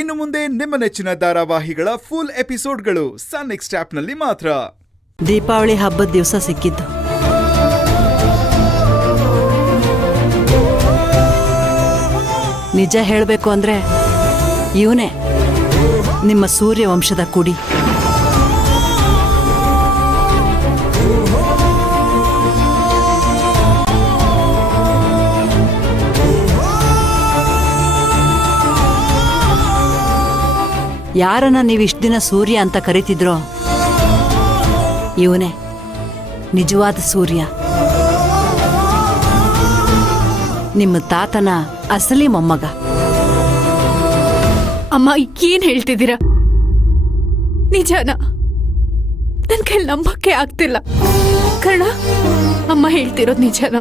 ಇನ್ನು ಮುಂದೆ ನಿಮ್ಮ ನೆಚ್ಚಿನ ಧಾರಾವಾಹಿಗಳ ಫುಲ್ ಎಪಿಸೋಡ್ಗಳು ಸನ್ ನೆಕ್ಸ್ಟ್ ಆಪ್ನಲ್ಲಿ ಮಾತ್ರ. ದೀಪಾವಳಿ ಹಬ್ಬದ ದಿವಸ ಸಿಕ್ಕಿದ್ದು. ನಿಜ ಹೇಳಬೇಕು ಅಂದ್ರೆ ಇವನೇ ನಿಮ್ಮ ಸೂರ್ಯವಂಶದ ಕುಡಿ. ಯಾರನ್ನ ನೀವು ಇಷ್ಟು ದಿನ ಸೂರ್ಯ ಅಂತ ಕರೀತಿದ್ರೋ ಇವನೇ ನಿಜವಾದ ಸೂರ್ಯ. ನಿಮ್ಮ ತಾತನ ಅಸಲಿ ಮೊಮ್ಮಗ. ಅಮ್ಮ ಏನ್ ಹೇಳ್ತಿದ್ದೀರಾ? ನಿಜಾನ? ನನ್ ಕೈಲಿ ನಂಬಕ್ಕೆ ಆಗ್ತಿಲ್ಲ. ಕರ್ಣ, ಅಮ್ಮ ಹೇಳ್ತಿರೋದು ನಿಜಾನ?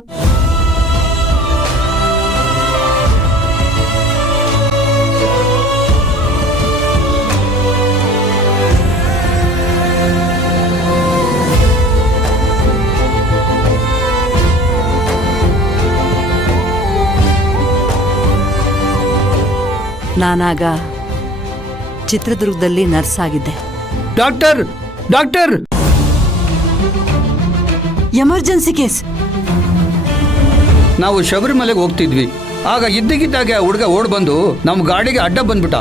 ನಾನಾಗ ಚಿತ್ರದುರ್ಗದಲ್ಲಿ ನರ್ಸ್ ಆಗಿದ್ದೆ. Doctor doctor emergency case. ನಾವು ಶಬರಿಮಲೆಗೆ ಹೋಗ್ತಿದ್ವಿ. ಆಗ ಇದ್ದಕ್ಕಿದ್ದಾಗೆ ಆ ಹುಡುಗ ಓಡ್ ಬಂದು ನಮ್ಮ ಗಾಡಿಗೆ ಅಡ್ಡ ಬಂದ್ಬಿಟ್ಟ.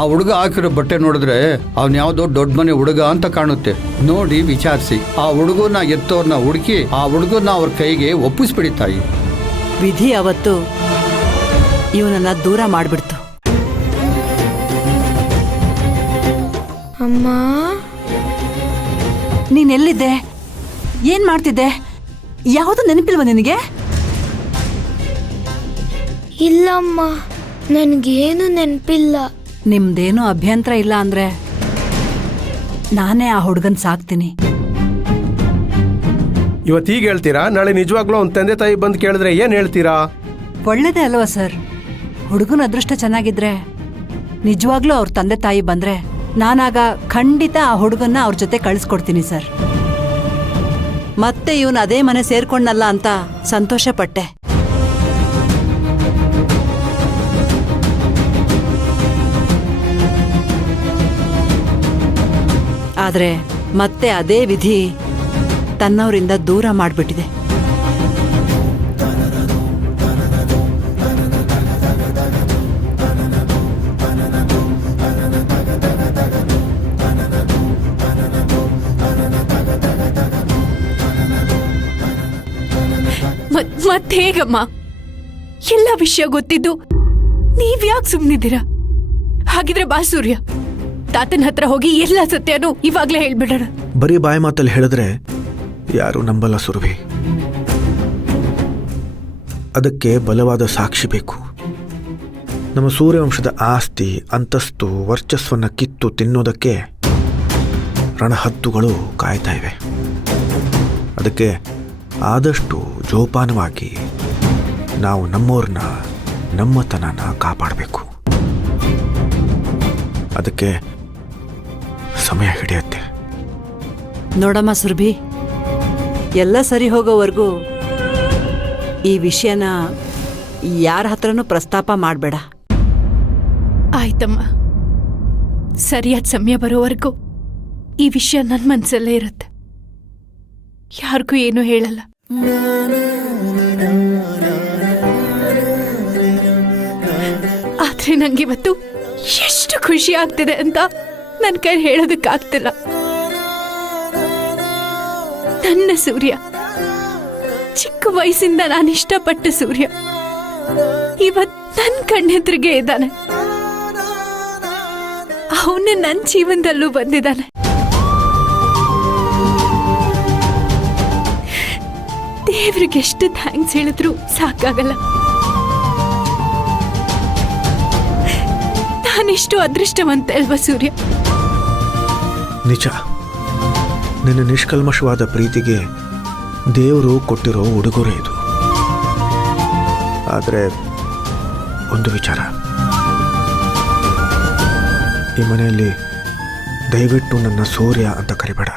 ಆ ಹುಡುಗ ಹಾಕಿರೋ ಬಟ್ಟೆ ನೋಡಿದ್ರೆ ಅವನ್ ಯಾವ್ದೋ ದೊಡ್ಡ ಮನೆ ಹುಡುಗ ಅಂತ ಕಾಣುತ್ತೆ. ನೋಡಿ ವಿಚಾರಿಸಿ ಆ ಹುಡುಗನ ಎತ್ತೋರ್ನ ಹುಡುಕಿ ಆ ಹುಡುಗನ ಅವ್ರ ಕೈಗೆ ಒಪ್ಪಿಸ್ಬಿಡಿ ತಾಯಿ. ವಿಧಿ ಅವತ್ತು ಇವನನ್ನ ದೂರ ಮಾಡ್ಬಿಡ್ತು. ಅಮ್ಮ, ನೀನೆಲ್ಲಿದ್ದೆ? ಏನ್ ಮಾಡ್ತಿದ್ದೆ? ಯಾವುದು ನೆನಪಿಲ್ವ ನಿನಗೆ? ಇಲ್ಲಮ್ಮ, ನನ್ಗೇನು ನೆನಪಿಲ್ಲ. ನಿಮ್ದೇನು ಅಭ್ಯಂತರ ಇಲ್ಲ ಅಂದ್ರೆ ನಾನೇ ಆ ಹುಡುಗನ್ ಸಾಕ್ತೀನಿ. ಇವತ್ತೀಗ ಹೇಳ್ತೀರಾ? ನಾಳೆ ನಿಜವಾಗ್ಲೂ ಅವ್ನ ತಂದೆ ತಾಯಿ ಬಂದು ಕೇಳಿದ್ರೆ ಏನ್ ಹೇಳ್ತೀರಾ? ಒಳ್ಳೇದೇ ಅಲ್ವಾ ಸರ್? ಹುಡುಗನ ಅದೃಷ್ಟ ಚೆನ್ನಾಗಿದ್ರೆ ನಿಜವಾಗ್ಲೂ ಅವ್ರ ತಂದೆ ತಾಯಿ ಬಂದ್ರೆ ನಾನಾಗ ಖಂಡಿತ ಆ ಹುಡುಗನ್ನ ಅವ್ರ ಜೊತೆ ಕಳಿಸ್ಕೊಡ್ತೀನಿ ಸರ್. ಮತ್ತೆ ಇವನು ಅದೇ ಮನೆ ಸೇರ್ಕೊಂಡಲ್ಲ ಅಂತ ಸಂತೋಷ ಪಟ್ಟೆ. ಆದ್ರೆ ಮತ್ತೆ ಅದೇ ವಿಧಿ ತನ್ನವರಿಂದ ದೂರ ಮಾಡಿಬಿಟ್ಟಿದೆ. ಮತ್ತೆ ಹೇಗಮ್ಮ? ಎಲ್ಲ ವಿಷಯ ಗೊತ್ತಿದ್ದು ನೀವ್ಯಾಕೆ ಸುಮ್ನಿದ್ದೀರಾ? ಹಾಗಿದ್ರೆ ಬಾ ಸೂರ್ಯ, ತಾತನ ಹತ್ರ ಹೋಗಿ ಎಲ್ಲ ಸತ್ಯನೂ ಇವಾಗ್ಲೇ ಹೇಳ್ಬಿಡೋಣ. ಬರೀ ಬಾಯಿ ಮಾತಲ್ಲಿ ಹೇಳಿದ್ರೆ ಯಾರು ನಂಬಲ್ಲ ಸುರಭಿ. ಅದಕ್ಕೆ ಬಲವಾದ ಸಾಕ್ಷಿ ಬೇಕು. ನಮ್ಮ ಸೂರ್ಯವಂಶದ ಆಸ್ತಿ, ಅಂತಸ್ತು, ವರ್ಚಸ್ವನ್ನ ಕಿತ್ತು ತಿನ್ನೋದಕ್ಕೆ ರಣಹದ್ದುಗಳು ಕಾಯ್ತಾ ಇವೆ. ಅದಕ್ಕೆ ಆದಷ್ಟು ಜೋಪಾನವಾಗಿ ನಾವು ನಮ್ಮವ್ರನ್ನ, ನಮ್ಮತನನ ಕಾಪಾಡಬೇಕು. ಅದಕ್ಕೆ ಸಮಯ ಹಿಡಿಯುತ್ತೆ. ನೋಡಮ್ಮ ಸುರಭಿ, ಎಲ್ಲ ಸರಿ ಹೋಗೋವರೆಗೂ ಈ ವಿಷಯನ ಯಾರ ಹತ್ರನೂ ಪ್ರಸ್ತಾಪ ಮಾಡಬೇಡ. ಆಯ್ತಮ್ಮ, ಸರಿಯಾದ ಸಮಯ ಬರೋವರೆಗೂ ಈ ವಿಷಯ ನನ್ನ ಮನಸ್ಸಲ್ಲೇ ಇರುತ್ತೆ. ಯಾರಿಗೂ ಏನೂ ಹೇಳಲ್ಲ. ಆದ್ರೆ ನಂಗಿವತ್ತು ಎಷ್ಟು ಖುಷಿ ಆಗ್ತಿದೆ ಅಂತ ನನ್ನ ಕೈ ಹೇಳೋದಕ್ಕಾಗ್ತಿಲ್ಲ. ನನ್ನ ಸೂರ್ಯ, ಚಿಕ್ಕ ವಯಸ್ಸಿಂದ ನಾನು ಇಷ್ಟಪಟ್ಟ ಸೂರ್ಯ ಇವತ್ ನನ್ನ ಕಣ್ಣೆದುರಿಗೆ ಇದ್ದಾನೆ. ಅವನೇ ನನ್ನ ಜೀವನದಲ್ಲೂ ಬಂದಿದ್ದಾನೆ. ದೇವ್ರಿಗೆ ಎಷ್ಟು ಥ್ಯಾಂಕ್ಸ್ ಹೇಳಿದ್ರು ಸಾಕಾಗಲ್ಲ. ನಾನೆಷ್ಟು ಅದೃಷ್ಟವಂತ ಅಲ್ವಾ ಸೂರ್ಯ? ನಿಜ, ನಿನ್ನ ನಿಷ್ಕಲ್ಮಶವಾದ ಪ್ರೀತಿಗೆ ದೇವರು ಕೊಟ್ಟಿರೋ ಉಡುಗೊರೆ ಇದು. ಆದರೆ ಒಂದು ವಿಚಾರ, ಈ ಮನೆಯಲ್ಲಿ ದಯವಿಟ್ಟು ನನ್ನ ಸೂರ್ಯ ಅಂತ ಕರಿಬೇಡ.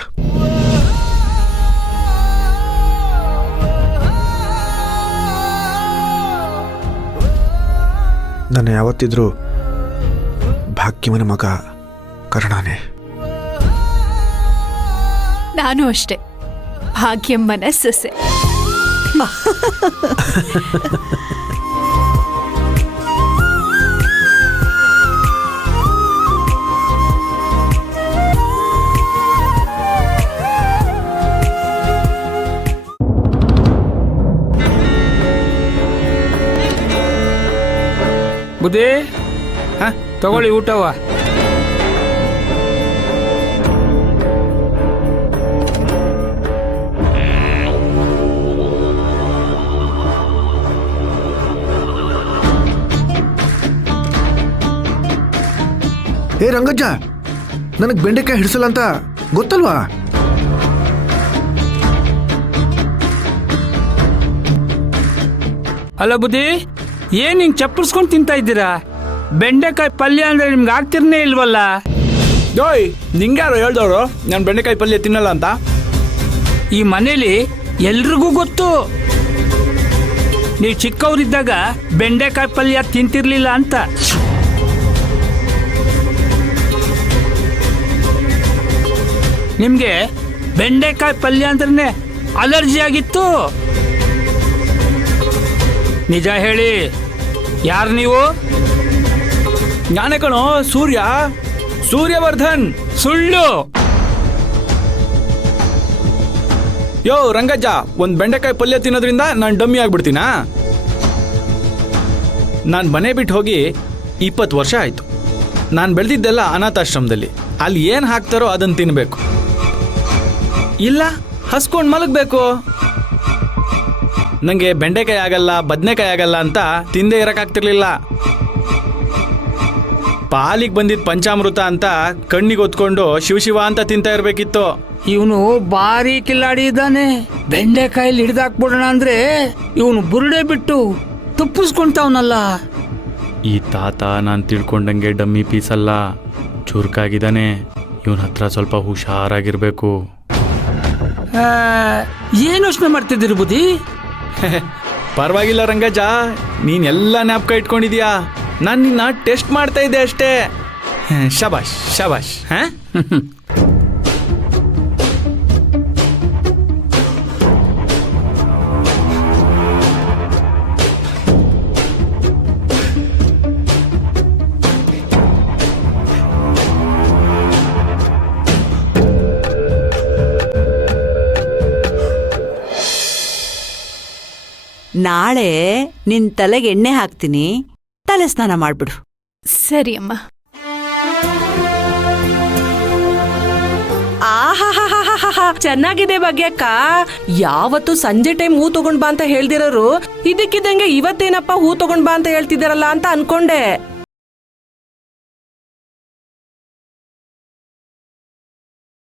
ನನ್ನ ಯಾವತ್ತಿದ್ರೂ ಭಾಗ್ಯವನ ಮಗ ಕರುಣಾನೇ. ನಾನು ಅಷ್ಟೇ ಭಾಗ್ಯಮ್ಮನ ಸೊಸೆ. ಬುದ್ಧಿ ತಗೊಳ್ಳಿ ಊಟವ. ಏ ರಂಗಜ್ಜ, ನನಗೆ ಬೆಂಡೆಕಾಯಿ ಹಿಡಿಸಲ್ಲ ಅಂತ ಗೊತ್ತಲ್ವಾ? ಅಲ್ಲ ಬುದ್ಧಿ, ಏನ್ ಹಿಂಗ್ ಚಪ್ಪರ್ಸ್ಕೊಂಡು ತಿಂತಾ ಇದ್ದೀರಾ? ಬೆಂಡೆಕಾಯಿ ಪಲ್ಯ ಅಂದ್ರೆ ನಿಮ್ಗೆ ಆಗ್ತಿರ್ನೇ ಇಲ್ವಲ್ಲ? ಡೋಯ್, ನಿಂಗ್ಯಾರು ಹೇಳ್ದವ್ರು ನಾನು ಬೆಂಡೆಕಾಯಿ ಪಲ್ಯ ತಿನ್ನಲ್ಲ ಅಂತ? ಈ ಮನೇಲಿ ಎಲ್ರಿಗೂ ಗೊತ್ತು ನೀವು ಚಿಕ್ಕವರಿದ್ದಾಗ ಬೆಂಡೆಕಾಯಿ ಪಲ್ಯ ತಿಂತಿರ್ಲಿಲ್ಲ ಅಂತ. ನಿಮ್ಗೆ ಬೆಂಡೆಕಾಯಿ ಪಲ್ಯ ಅಂದ್ರೆ ಅಲರ್ಜಿ ಆಗಿತ್ತು. ನಿಜ ಹೇಳಿ, ಯಾರು ನೀವು? ನಾನೇ ಕಣೋ, ಸೂರ್ಯವರ್ಧನ್. ಸುಳ್ಳು. ಯೋ ರಂಗಜ್ಜ, ಒಂದು ಬೆಂಡೆಕಾಯಿ ಪಲ್ಯ ತಿನ್ನೋದ್ರಿಂದ ನಾನು ಡಮ್ಮಿ ಆಗ್ಬಿಡ್ತೀನಾ? ನಾನು ಮನೆ ಬಿಟ್ಟು ಹೋಗಿ 20 ವರ್ಷ ಆಯಿತು. ನಾನು ಬೆಳೆದಿದ್ದೆಲ್ಲ ಅನಾಥಾಶ್ರಮದಲ್ಲಿ. ಅಲ್ಲಿ ಏನು ಹಾಕ್ತಾರೋ ಅದನ್ನು ತಿನ್ನಬೇಕು, ಇಲ್ಲ ಹಸ್ಕೊಂಡು ಮಲಗಬೇಕು. ನನಗೆ ಬೆಂಡೆಕಾಯಿ ಆಗಲ್ಲ, ಬದನೆಕಾಯಿ ಆಗಲ್ಲ ಅಂತ ತಿಂದೇ ಇರೋಕ್ಕಾಗ್ತಿರ್ಲಿಲ್ಲ. ಪಾಲಿಗೆ ಬಂದಿದ್ದ ಪಂಚಾಮೃತ ಅಂತ ಕಣ್ಣಿಗೆ ಹೊತ್ಕೊಂಡು ಶಿವ ಅಂತ ತಿಂತಾ ಇರಬೇಕಿತ್ತು. ಇವನು ಭಾರಿ ಕಿಲ್ಲಾಡಿ ಇದ್ದಾನೆ. ಬೆಂಡೆಕಾಯಲ್ಲಿ ಹಿಡ್ದಾಕ್ಬಿಡೋಣ ಅಂದ್ರೆ ಇವನು ಬುರುಡೆ ಬಿಟ್ಟು ತುಪ್ಪಿಸ್ಕೊಂತವನಲ್ಲ. ಈ ತಾತ ನಾನು ತಿಳ್ಕೊಂಡಂಗೆ ಡಮ್ಮಿ ಪೀಸಲ್ಲ, ಚುರುಕಾಗಿದ್ದಾನೆ. ಇವನ ಹತ್ರ ಸ್ವಲ್ಪ ಹುಷಾರಾಗಿರ್ಬೇಕು. ಏನು ಯೋಚನೆ ಮಾಡ್ತಿದ್ದೀರಿ ಬುದ್ಧಿ? ಪರವಾಗಿಲ್ಲ ರಂಗಜ್ಜ, ನೀನೆಲ್ಲ ಜ್ಞಾಪಕ ಇಟ್ಕೊಂಡಿದ್ಯಾ. ನಾನು ನಿನ್ನ ಟೆಸ್ಟ್ ಮಾಡ್ತಾ ಇದ್ದೆ ಅಷ್ಟೇ. ಶಬಾಷ್ ಶಬಾಷ್. ನಾಳೆ ನಿನ್ ತಲೆಗೆ ಎಣ್ಣೆ ಹಾಕ್ತೀನಿ, ತಲೆ ಸ್ನಾನ ಮಾಡ್ಬಿಡು. ಸರಿ ಅಮ್ಮ. ಆಹಾಹಾಹಾಹಾ, ಚೆನ್ನಾಗಿದೆ ಭಾಗ್ಯಕ್ಕ. ಯಾವತ್ತು ಸಂಜೆ ಟೈಮ್ ಹೂ ತಗೊಂಡ್ ಬಾ ಅಂತ ಹೇಳ್ದಿರೋರು ಇದಕ್ಕಿದ್ದಂಗೆ ಇವತ್ತೇನಪ್ಪ ಹೂ ತಗೊಂಡ್ ಬಾ ಅಂತ ಹೇಳ್ತಿದಾರಲ್ಲ ಅಂತ ಅನ್ಕೊಂಡೆ.